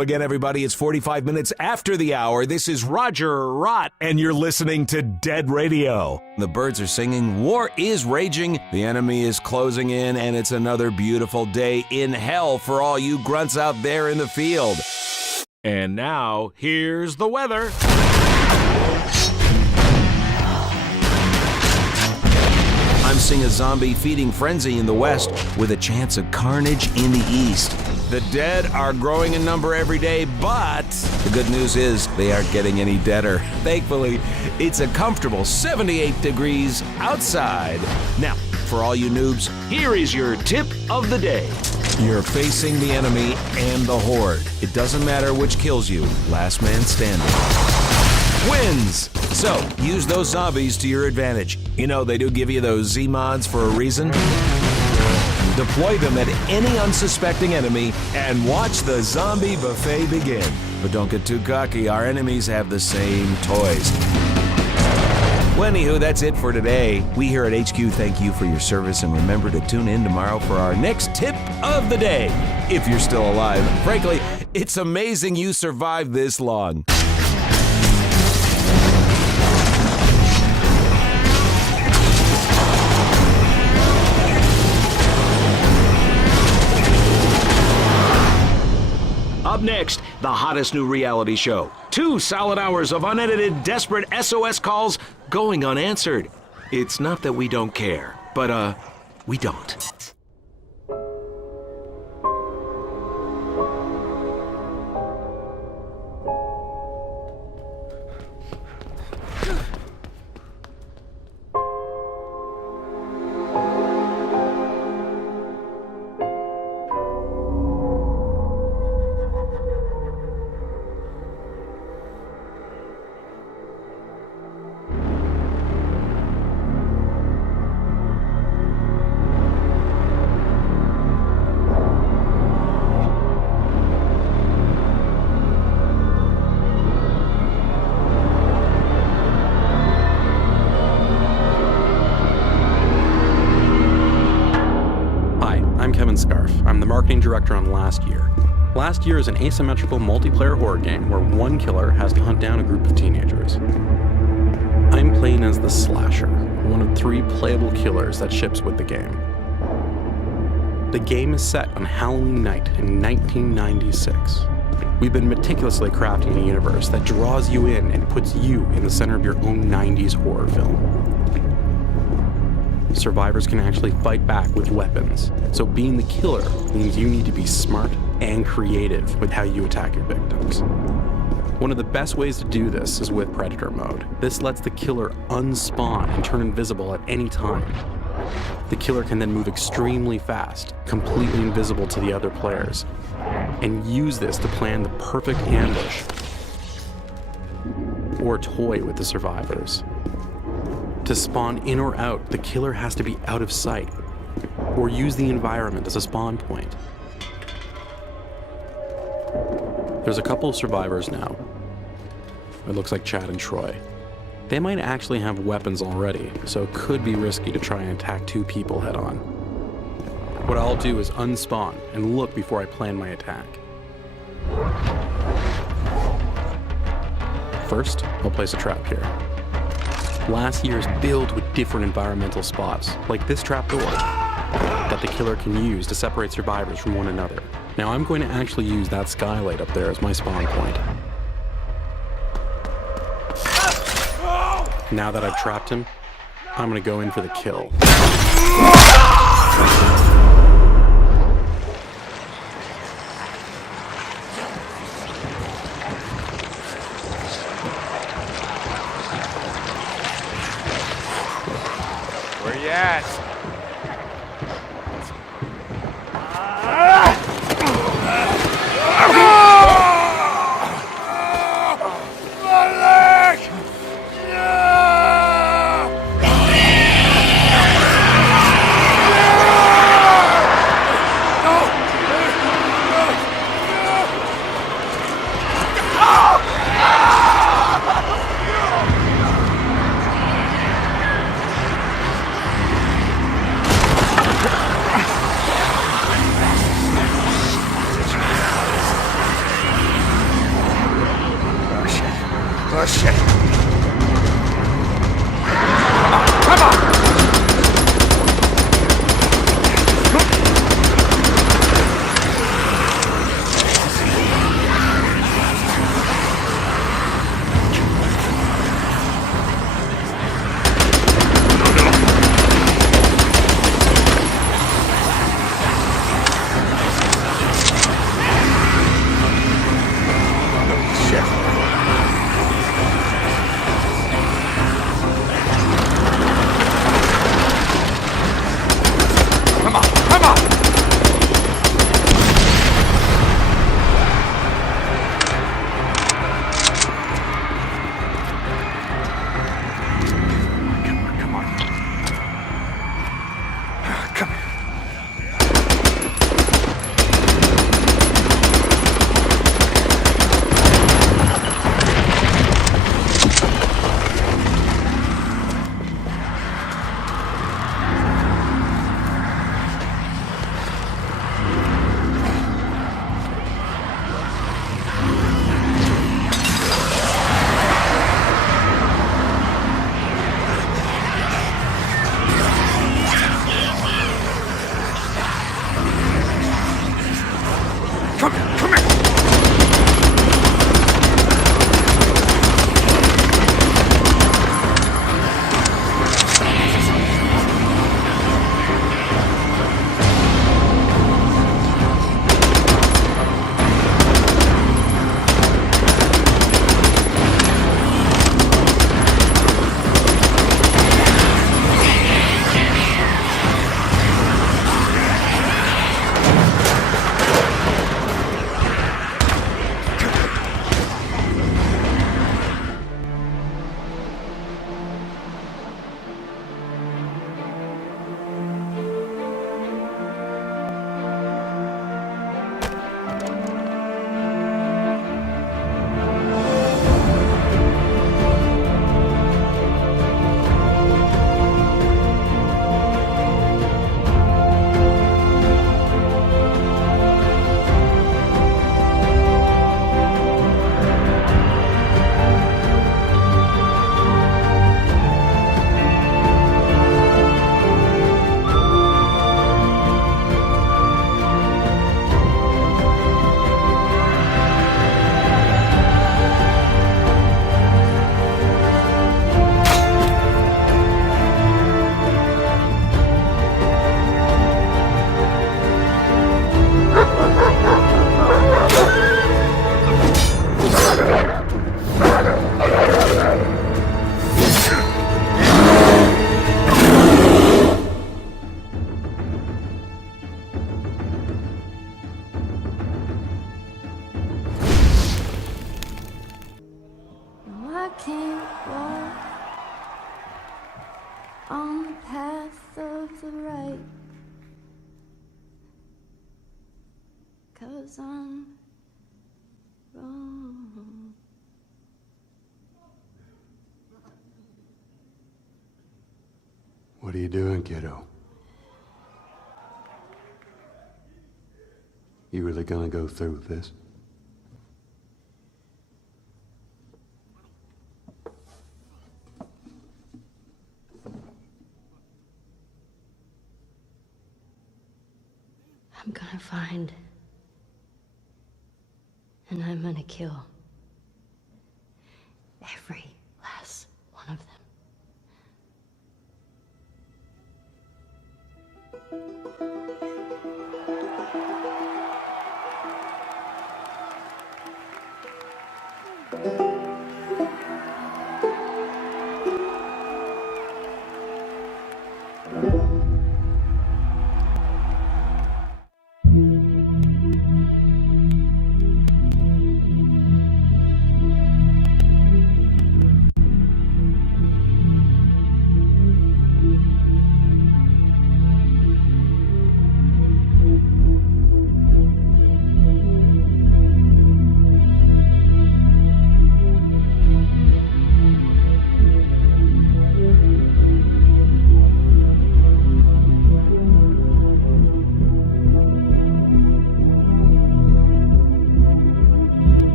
Hello again, everybody. It's 45 minutes after the hour. This is Roger Rott, and you're listening to Dead Radio. The birds are singing, war is raging, the enemy is closing in, and it's another beautiful day in hell for all you grunts out there in the field. And now, here's the weather. I'm seeing a zombie feeding frenzy in the west with a chance of carnage in the east. The dead are growing in number every day, but the good news is they aren't getting any deader. Thankfully, it's a comfortable 78 degrees outside. Now, for all you noobs, here is your tip of the day. You're facing the enemy and the horde. It doesn't matter which kills you. Last man standing wins. So, use those zombies to your advantage. You know, they do give you those Z-mods for a reason. Deploy them at any unsuspecting enemy and watch the zombie buffet begin. But don't get too cocky, our enemies have the same toys. Well, anywho, that's it for today. We here at HQ thank you for your service, and remember to tune in tomorrow for our next tip of the day. If you're still alive. Frankly, it's amazing you survived this long. Up next, the hottest new reality show. 2 solid hours of unedited, desperate SOS calls going unanswered. It's not that we don't care, but, we don't. I'm the marketing director on Last Year. Last Year is an asymmetrical multiplayer horror game where one killer has to hunt down a group of teenagers. I'm playing as the Slasher, one of 3 playable killers that ships with the game. The game is set on Halloween night in 1996. We've been meticulously crafting a universe that draws you in and puts you in the center of your own 90s horror film. Survivors can actually fight back with weapons, so being the killer means you need to be smart and creative with how you attack your victims. One of the best ways to do this is with Predator mode. This lets the killer unspawn and turn invisible at any time. The killer can then move extremely fast, completely invisible to the other players, and use this to plan the perfect ambush or toy with the survivors. To spawn in or out, the killer has to be out of sight, or use the environment as a spawn point. There's a couple of survivors now. It looks like Chad and Troy. They might actually have weapons already, so it could be risky to try and attack 2 people head on. What I'll do is unspawn and look before I plan my attack. First, I'll place a trap here. Last Year is filled with different environmental spots, like this trapdoor, that the killer can use to separate survivors from one another. Now I'm going to actually use that skylight up there as my spawn point. Now that I've trapped him, I'm going to go in for the kill. Where you at? on the path of the right, 'cause I'm wrong. What are you doing, kiddo? You really gonna go through with this? I'm gonna find, and I'm gonna kill every last one of them.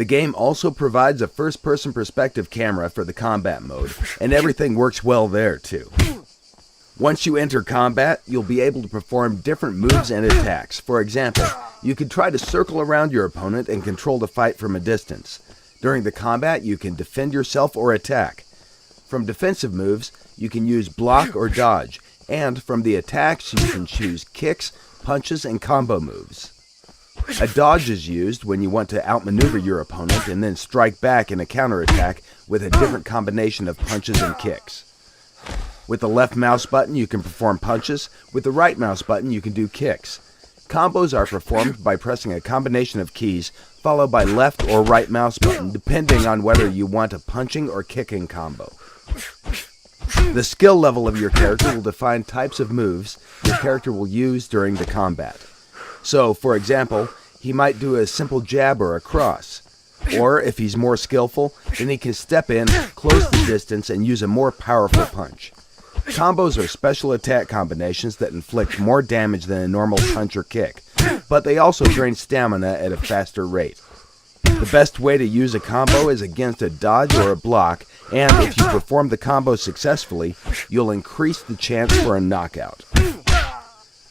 The game also provides a first-person perspective camera for the combat mode, and everything works well there too. Once you enter combat, you'll be able to perform different moves and attacks. For example, you can try to circle around your opponent and control the fight from a distance. During the combat, you can defend yourself or attack. From defensive moves, you can use block or dodge, and from the attacks, you can choose kicks, punches, and combo moves. A dodge is used when you want to outmaneuver your opponent and then strike back in a counterattack with a different combination of punches and kicks. With the left mouse button, you can perform punches. With the right mouse button, you can do kicks. Combos are performed by pressing a combination of keys followed by left or right mouse button, depending on whether you want a punching or kicking combo. The skill level of your character will define types of moves your character will use during the combat. So, for example, he might do a simple jab or a cross. Or, if he's more skillful, then he can step in, close the distance, and use a more powerful punch. Combos are special attack combinations that inflict more damage than a normal punch or kick, but they also drain stamina at a faster rate. The best way to use a combo is against a dodge or a block, and if you perform the combo successfully, you'll increase the chance for a knockout.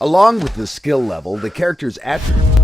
Along with the skill level, the character's attributes